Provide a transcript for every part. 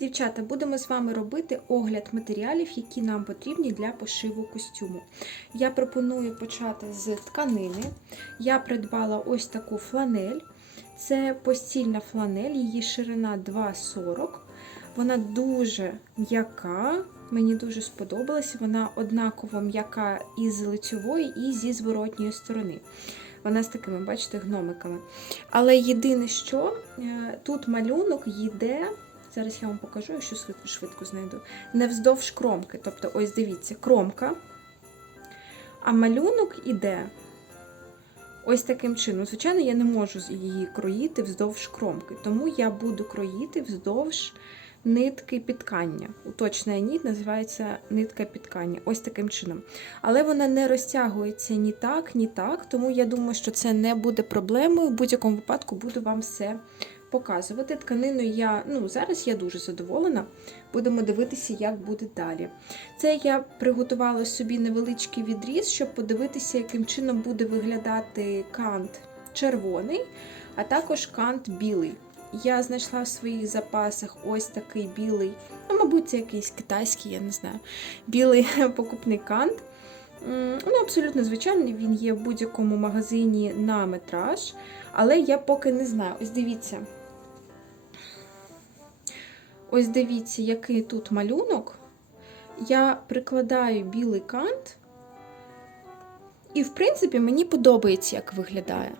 Дівчата, будемо з вами робити огляд матеріалів, які нам потрібні для пошиву костюму. Я пропоную почати з тканини. Я придбала ось таку фланель. Це постільна фланель, її ширина 2,40. Вона дуже м'яка, мені дуже сподобалась. Вона однаково м'яка і з лицьової, і зі зворотньої сторони. Вона з такими, бачите, гномиками. Але єдине, що е, тут малюнок йде. Зараз я вам покажу, якщо швидко, знайду. Не вздовж кромки. Тобто, ось дивіться, кромка. А малюнок іде ось таким чином. Звичайно, я не можу її кроїти вздовж кромки, тому я буду кроїти вздовж нитки підкання. Уточна нить називається нитка підкання. Ось таким чином. Але вона не розтягується ні так, ні так, тому я думаю, що це не буде проблемою. В будь-якому випадку буду вам все показувати. Тканину я, ну, зараз я дуже задоволена. Будемо дивитися, як буде далі. Це я приготувала собі невеличкий відріз, щоб подивитися, яким чином буде виглядати кант червоний, а також кант білий. Я знайшла в своїх запасах ось такий білий, ну, мабуть, це якийсь китайський, я не знаю, білий покупний кант. Ну, Абсолютно звичайний, він є в будь-якому магазині на метраж, але я поки не знаю. Ось дивіться. Ось дивіться, який тут малюнок. Я прикладаю білий кант, і, в принципі, мені подобається, як виглядає.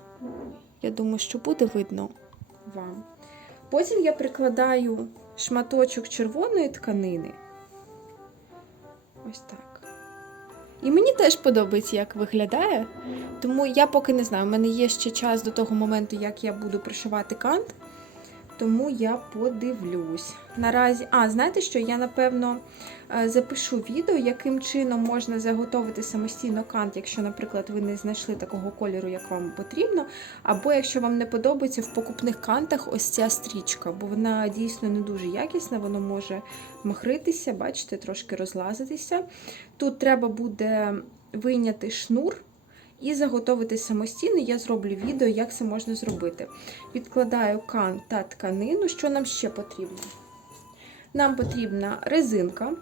Я думаю, що буде видно вам. Потім я прикладаю шматочок червоної тканини. Ось так. І мені теж подобається, як виглядає. Тому я поки не знаю, у мене є ще час до того моменту, як я буду пришивати кант. Тому я подивлюсь. Наразі, а, знаєте що? Я, напевно, запишу відео, яким чином можна заготовити самостійно кант, якщо, наприклад, ви не знайшли такого кольору, як вам потрібно. Або якщо вам не подобається в покупних кантах ось ця стрічка, бо вона дійсно не дуже якісна, воно може махритися, бачите, трошки розлазитися. Тут треба буде вийняти шнур. І заготовити самостійно, я зроблю відео, як це можна зробити. Відкладаю кан та тканину. Що нам ще потрібно? Нам потрібна резинка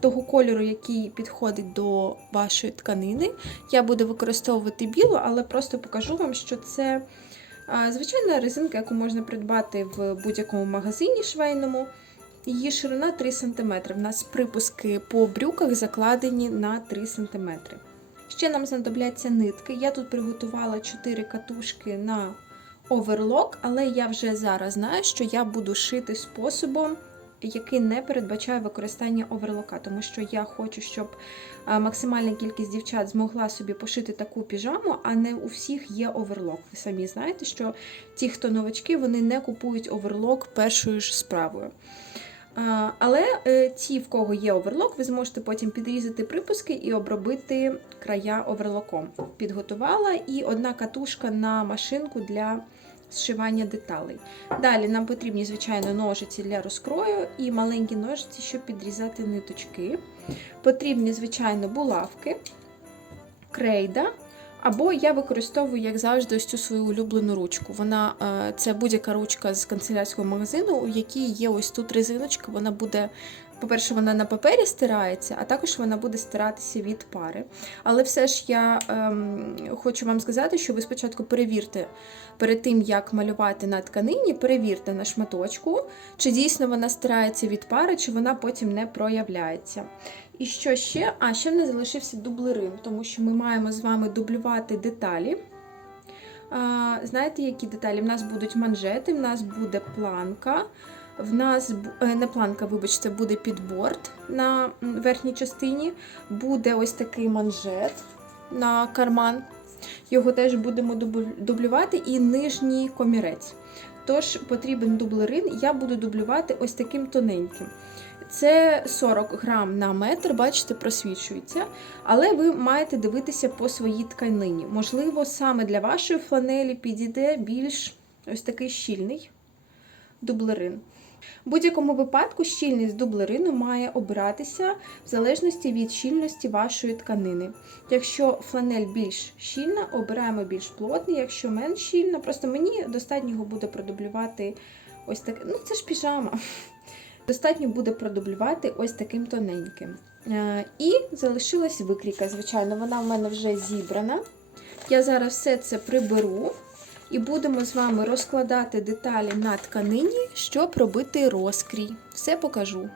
того кольору, який підходить до вашої тканини. Я буду використовувати білу, але просто покажу вам, що це звичайна резинка, яку можна придбати в будь-якому магазині швейному. Її ширина 3 см. У нас припуски по брюках закладені на 3 см. Ще нам знадобляться нитки. Я тут приготувала 4 катушки на оверлок, але я вже зараз знаю, що я буду шити способом, який не передбачає використання оверлока, тому що я хочу, щоб максимальна кількість дівчат змогла собі пошити таку піжаму, а не у всіх є оверлок. Ви самі знаєте, що ті, хто новачки, вони не купують оверлок першою ж справою. Але е, ті, в кого є оверлок, ви зможете потім підрізати припуски і обробити края оверлоком. Підготувала і одна катушка на машинку для зшивання деталей. Далі нам потрібні, звичайно, ножиці для розкрою і маленькі ножиці, щоб підрізати ниточки. Потрібні, звичайно, булавки, крейда. Або я використовую, як завжди, ось цю свою улюблену ручку. Вона е, Це будь-яка ручка з канцелярського магазину, у якій є ось тут резиночка. Вона буде, по-перше, вона на папері стирається, а також вона буде стиратися від пари. Але все ж я ем, хочу вам сказати, що ви спочатку перевірте перед тим, як малювати на тканині, перевірте на шматочку, чи дійсно вона стирається від пари, чи вона потім не проявляється. І що ще? А, ще в нас залишився дублерин, тому що ми маємо з вами дублювати деталі. Знаєте, які деталі? В нас будуть манжети, в нас буде планка, в нас е, не планка, вибачте, буде підборд на верхній частині, буде ось такий манжет на карман. Його теж будемо дублювати, і нижній комірець. Тож потрібен дублерин, я буду дублювати ось таким тоненьким. Це 40 грам на метр, бачите, просвічується. Але ви маєте дивитися по своїй тканині. Можливо, саме для вашої фланелі підійде більш ось такий щільний дублерин. В будь-якому випадку щільність дублерину має обиратися в залежності від щільності вашої тканини. Якщо фланель більш щільна, обираємо більш плотний, якщо менш щільна, просто мені достатньо його буде продублювати ось так. Ну, це ж піжама. Достатньо буде продублювати ось таким тоненьким. Е, І залишилась викрійка, звичайно, вона в мене вже зібрана. Я зараз все це приберу і будемо з вами розкладати деталі на тканині, щоб робити розкрій. Все покажу.